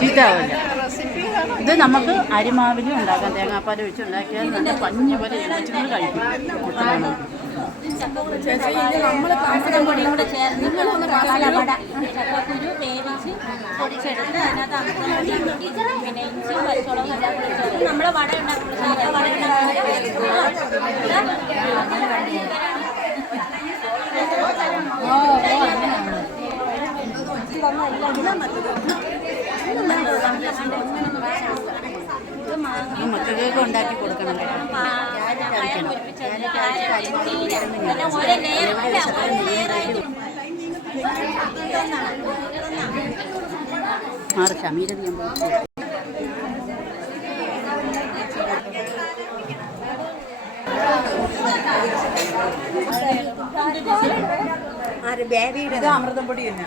ചീത്താവില്ല ഇത് നമുക്ക് അരിമാവിലും ഉണ്ടാക്കാം. തേങ്ങാപ്പാൽ വെച്ച് ഉണ്ടാക്കിയാൽ നല്ല പഞ്ഞി പോലെ കൊച്ചുങ്ങൾ കഴിക്കും. നമ്മളെ വട ഉണ്ടാക്കുമ്പോൾ മക്കൾക്ക് ഉണ്ടാക്കി കൊടുക്കണം ആറ് ഷമീര ചെയ്യാൻ പോകും ഇത് അമൃതം പൊടി തന്നെ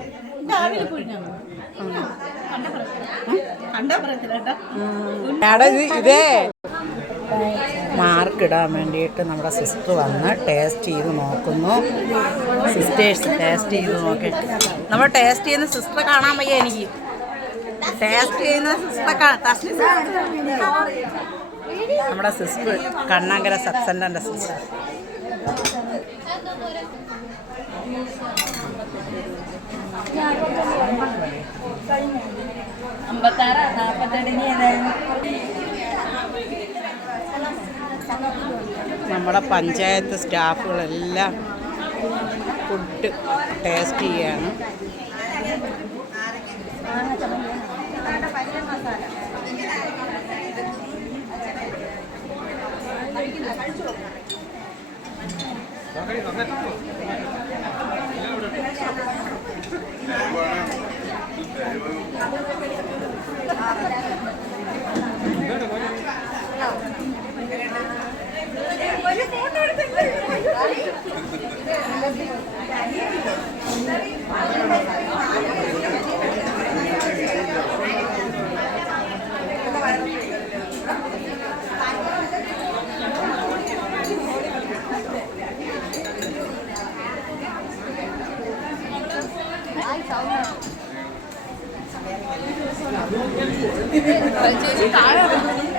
ഇത് ഇതേ. മാർക്ക് ഇടാൻ വേണ്ടിയിട്ട് നമ്മുടെ സിസ്റ്റർ വന്ന് ടേസ്റ്റ് ചെയ്ത് നോക്കുന്നു. സിസ്റ്റേഴ്സ് ടേസ്റ്റ് ചെയ്ത് നോക്കി നമ്മൾ ടേസ്റ്റ് ചെയ്യുന്ന സിസ്റ്റർ കാണാൻ വയ്യ എനിക്ക്. ടേസ്റ്റ് ചെയ്യുന്ന സിസ്റ്റർ നമ്മുടെ സിസ്റ്റർ കണ്ണാങ്കര സത്സന്റെ സിസ്റ്റർ. അമ്പത്താറ് നാൽപ്പത്തെട്ടിന് ഏതായിരുന്നു? നമ്മുടെ പഞ്ചായത്ത് സ്റ്റാഫുകളെല്ലാം ഫുഡ് ടേസ്റ്റ് ചെയ്യാണ്. കഴിച്ചു ഒരു ഫോട്ടോ എടുത്തിട്ടുണ്ട് 小美。你。